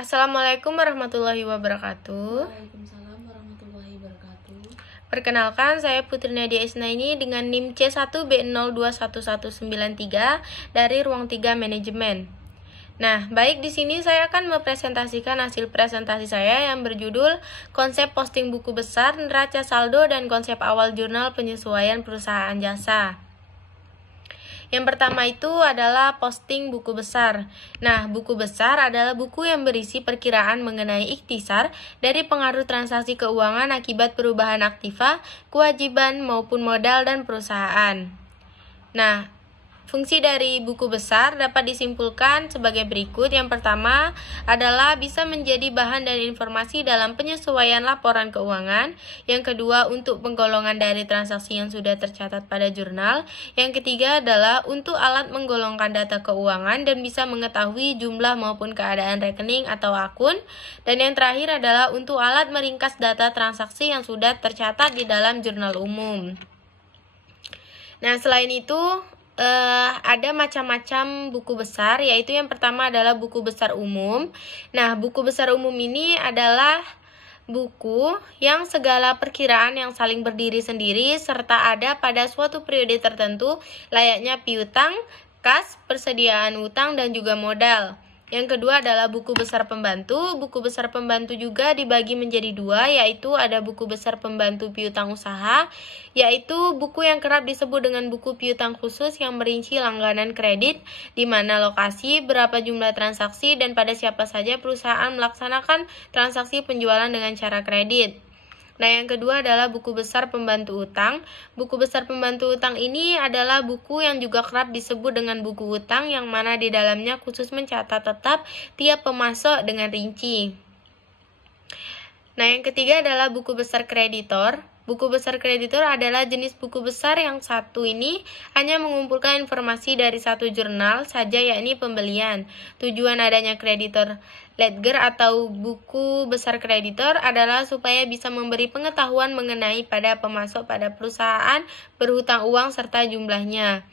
Assalamualaikum warahmatullahi wabarakatuh. Waalaikumsalam warahmatullahi wabarakatuh. Perkenalkan, saya Putri Nadia Isnaini dengan NIM C1B021193 dari Ruang 3 Manajemen. Nah, baik, di sini saya akan mempresentasikan hasil presentasi saya yang berjudul Konsep Posting Buku Besar, Neraca Saldo, dan Konsep Awal Jurnal Penyesuaian Perusahaan Jasa. Yang pertama itu adalah posting buku besar. Nah, buku besar adalah buku yang berisi perkiraan mengenai ikhtisar dari pengaruh transaksi keuangan akibat perubahan aktiva, kewajiban maupun modal dan perusahaan. Nah, fungsi dari buku besar dapat disimpulkan sebagai berikut. Yang pertama adalah bisa menjadi bahan dan informasi dalam penyesuaian laporan keuangan. Yang kedua, untuk penggolongan dari transaksi yang sudah tercatat pada jurnal. Yang ketiga adalah untuk alat menggolongkan data keuangan dan bisa mengetahui jumlah maupun keadaan rekening atau akun. Dan yang terakhir adalah untuk alat meringkas data transaksi yang sudah tercatat di dalam jurnal umum. Nah, selain itu ada macam-macam buku besar, yaitu yang pertama adalah buku besar umum. Nah, buku besar umum ini adalah buku yang segala perkiraan yang saling berdiri sendiri serta ada pada suatu periode tertentu, layaknya piutang, kas, persediaan utang, dan juga modal. Yang kedua adalah buku besar pembantu. Buku besar pembantu juga dibagi menjadi dua, yaitu ada buku besar pembantu piutang usaha, yaitu buku yang kerap disebut dengan buku piutang khusus yang merinci langganan kredit, di mana lokasi, berapa jumlah transaksi, dan pada siapa saja perusahaan melaksanakan transaksi penjualan dengan cara kredit. Nah, yang kedua adalah buku besar pembantu utang. Buku besar pembantu utang ini adalah buku yang juga kerap disebut dengan buku utang, yang mana di dalamnya khusus mencatat tetap tiap pemasok dengan rinci. Nah, yang ketiga adalah buku besar kreditor. Buku besar kreditor adalah jenis buku besar yang satu ini hanya mengumpulkan informasi dari satu jurnal saja, yakni pembelian. Tujuan adanya kreditor ledger atau buku besar kreditor adalah supaya bisa memberi pengetahuan mengenai pada pemasok pada perusahaan berhutang uang serta jumlahnya.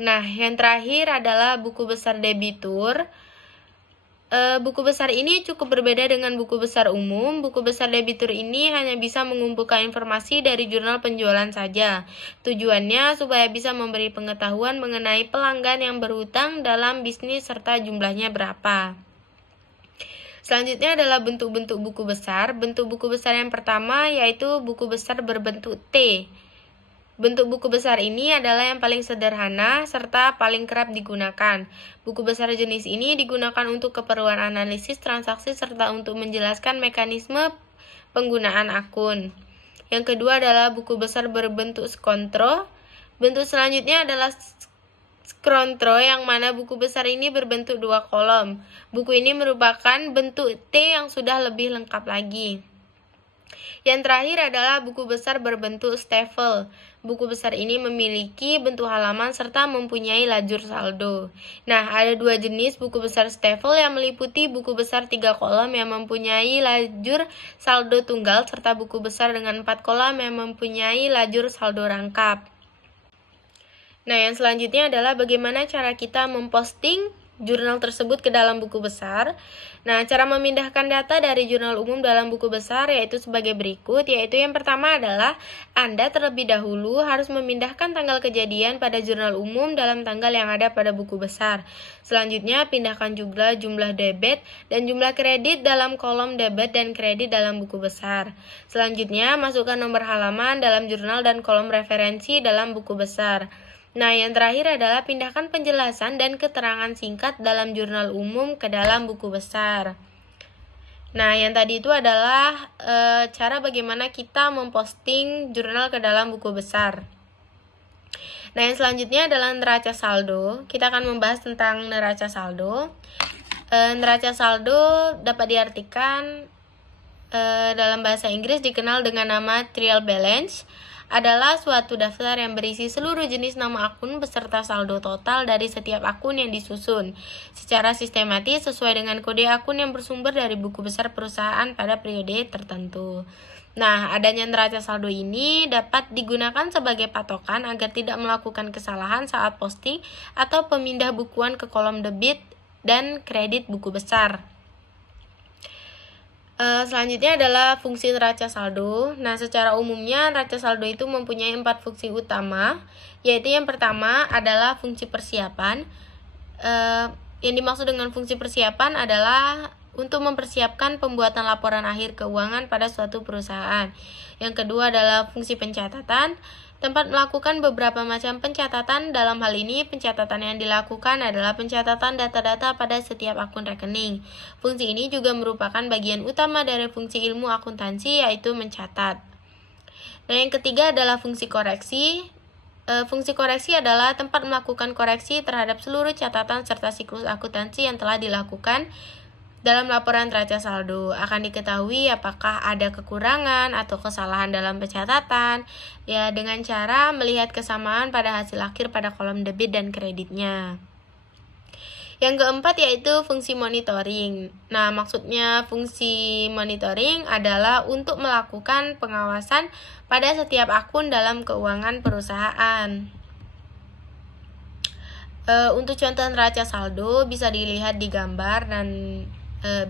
Nah, yang terakhir adalah buku besar debitur. Buku besar ini cukup berbeda dengan buku besar umum. Buku besar debitur ini hanya bisa mengumpulkan informasi dari jurnal penjualan saja. Tujuannya supaya bisa memberi pengetahuan mengenai pelanggan yang berhutang dalam bisnis serta jumlahnya berapa. Selanjutnya adalah bentuk-bentuk buku besar. Bentuk buku besar yang pertama yaitu buku besar berbentuk T. Bentuk buku besar ini adalah yang paling sederhana serta paling kerap digunakan. Buku besar jenis ini digunakan untuk keperluan analisis transaksi serta untuk menjelaskan mekanisme penggunaan akun. Yang kedua adalah buku besar berbentuk skrontro. Bentuk selanjutnya adalah skrontro, yang mana buku besar ini berbentuk dua kolom. Buku ini merupakan bentuk T yang sudah lebih lengkap lagi. Yang terakhir adalah buku besar berbentuk stafel. Buku besar ini memiliki bentuk halaman serta mempunyai lajur saldo. Nah, ada dua jenis buku besar stafel yang meliputi buku besar 3 kolom yang mempunyai lajur saldo tunggal serta buku besar dengan 4 kolom yang mempunyai lajur saldo rangkap. Nah, yang selanjutnya adalah bagaimana cara kita memposting jurnal tersebut ke dalam buku besar. Nah, cara memindahkan data dari jurnal umum dalam buku besar yaitu sebagai berikut, yaitu yang pertama adalah Anda terlebih dahulu harus memindahkan tanggal kejadian pada jurnal umum dalam tanggal yang ada pada buku besar. Selanjutnya, pindahkan juga jumlah debit dan jumlah kredit dalam kolom debit dan kredit dalam buku besar. Selanjutnya, masukkan nomor halaman dalam jurnal dan kolom referensi dalam buku besar. Nah, yang terakhir adalah pindahkan penjelasan dan keterangan singkat dalam jurnal umum ke dalam buku besar. Nah, yang tadi itu adalah cara bagaimana kita memposting jurnal ke dalam buku besar. Nah, yang selanjutnya adalah neraca saldo. Kita akan membahas tentang neraca saldo. Neraca saldo dapat diartikan dalam bahasa Inggris dikenal dengan nama trial balance, adalah suatu daftar yang berisi seluruh jenis nama akun beserta saldo total dari setiap akun yang disusun secara sistematis sesuai dengan kode akun yang bersumber dari buku besar perusahaan pada periode tertentu. Nah, adanya neraca saldo ini dapat digunakan sebagai patokan agar tidak melakukan kesalahan saat posting atau pemindah bukuan ke kolom debit dan kredit buku besar. Selanjutnya adalah fungsi neraca saldo. Nah, secara umumnya neraca saldo itu mempunyai 4 fungsi utama, yaitu yang pertama adalah fungsi persiapan. Yang dimaksud dengan fungsi persiapan adalah untuk mempersiapkan pembuatan laporan akhir keuangan pada suatu perusahaan. Yang kedua adalah fungsi pencatatan, tempat melakukan beberapa macam pencatatan. Dalam hal ini, pencatatan yang dilakukan adalah pencatatan data-data pada setiap akun rekening. Fungsi ini juga merupakan bagian utama dari fungsi ilmu akuntansi, yaitu mencatat. Nah, yang ketiga adalah fungsi koreksi. Fungsi koreksi adalah tempat melakukan koreksi terhadap seluruh catatan serta siklus akuntansi yang telah dilakukan dalam laporan neraca saldo. Akan diketahui apakah ada kekurangan atau kesalahan dalam pencatatan, ya, dengan cara melihat kesamaan pada hasil akhir pada kolom debit dan kreditnya. Yang keempat yaitu fungsi monitoring. Nah, maksudnya fungsi monitoring adalah untuk melakukan pengawasan pada setiap akun dalam keuangan perusahaan. Untuk contoh neraca saldo bisa dilihat di gambar dan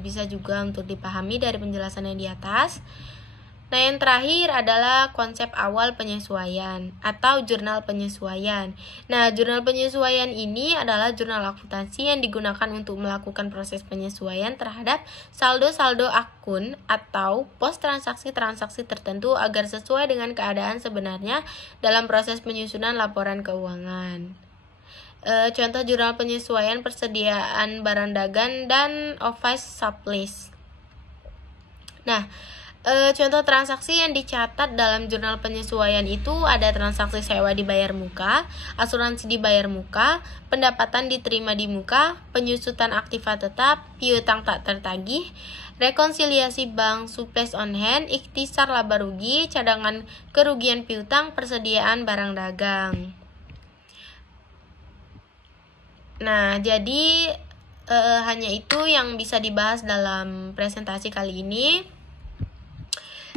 bisa juga untuk dipahami dari penjelasan yang di atas. Nah, yang terakhir adalah konsep awal penyesuaian atau jurnal penyesuaian. Nah, jurnal penyesuaian ini adalah jurnal akuntansi yang digunakan untuk melakukan proses penyesuaian terhadap saldo-saldo akun atau pos transaksi-transaksi tertentu agar sesuai dengan keadaan sebenarnya dalam proses penyusunan laporan keuangan. Contoh jurnal penyesuaian persediaan barang dagang dan office supplies. Nah, contoh transaksi yang dicatat dalam jurnal penyesuaian itu ada transaksi sewa dibayar muka, asuransi dibayar muka, pendapatan diterima di muka, penyusutan aktiva tetap, piutang tak tertagih, rekonsiliasi bank, supplies on hand, ikhtisar laba rugi, cadangan kerugian piutang, persediaan barang dagang. Nah, jadi hanya itu yang bisa dibahas dalam presentasi kali ini.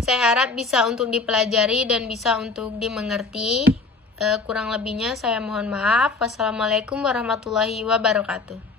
Saya harap bisa untuk dipelajari dan bisa untuk dimengerti. Kurang lebihnya saya mohon maaf. Wassalamualaikum warahmatullahi wabarakatuh.